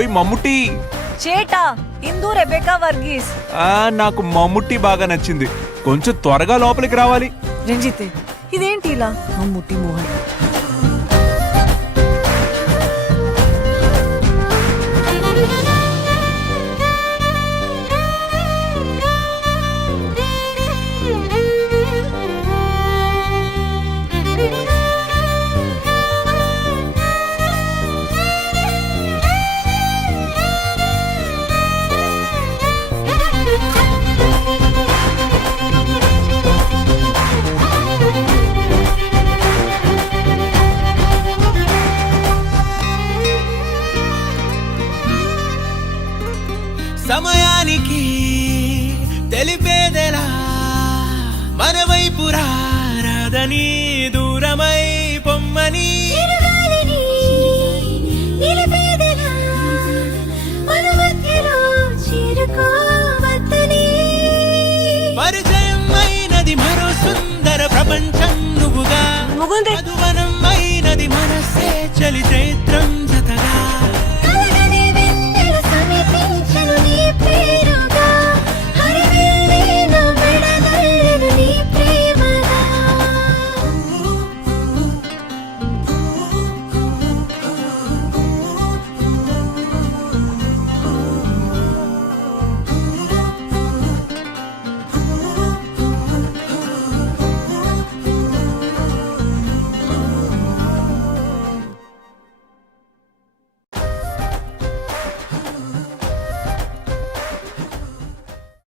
ఓయ్ మమ్ముట్టి. చేటా ఇందు రెబెకా వర్గీస్. నాకు మమ్ముట్టి బాగా నచ్చింది. కొంచెం త్వరగా లోపలికి రావాలి. రంజిత్ ఇదేంటి ఇలా? మమ్ముట్టి మోహన్. సమయానికి తెలిపేదెలా మన వైపు రాదని దూరమై పొమ్మని పరిచయం అయినది మరో సుందర ప్రపంచం నువ్వుగా